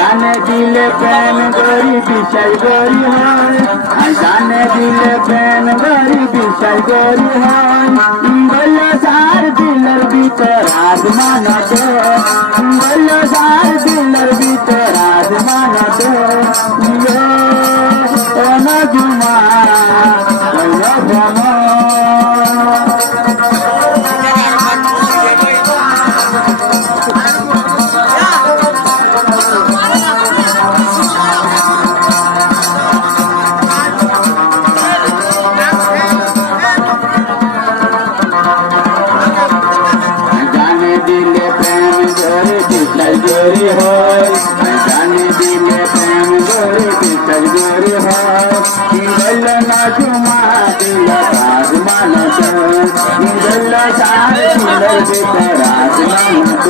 জানে দিলে প্রেম গরি বিশ্বাস গরি হয়, জানে দিলে প্রেম গরি বিশ্বাস গরি হয়। বলল যার দিলের ভিতর আজমানত, বলল যার দিলের ভিতর আজমানত, জুমা গরি হয়, জানি দিলে প্রেম গরি বিশ্বাস গরি হয়। বলল না জুমা দিল আজমানত, বলল তার দিলের ভিতর আজমানত।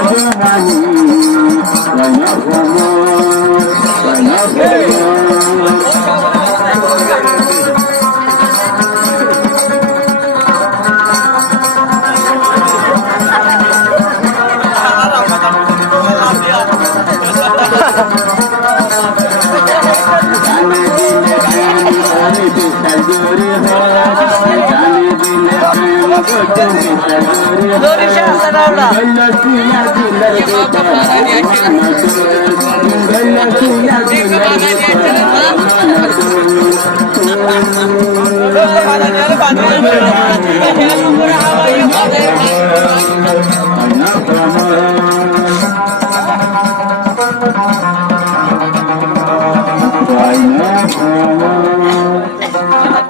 Terima kasih.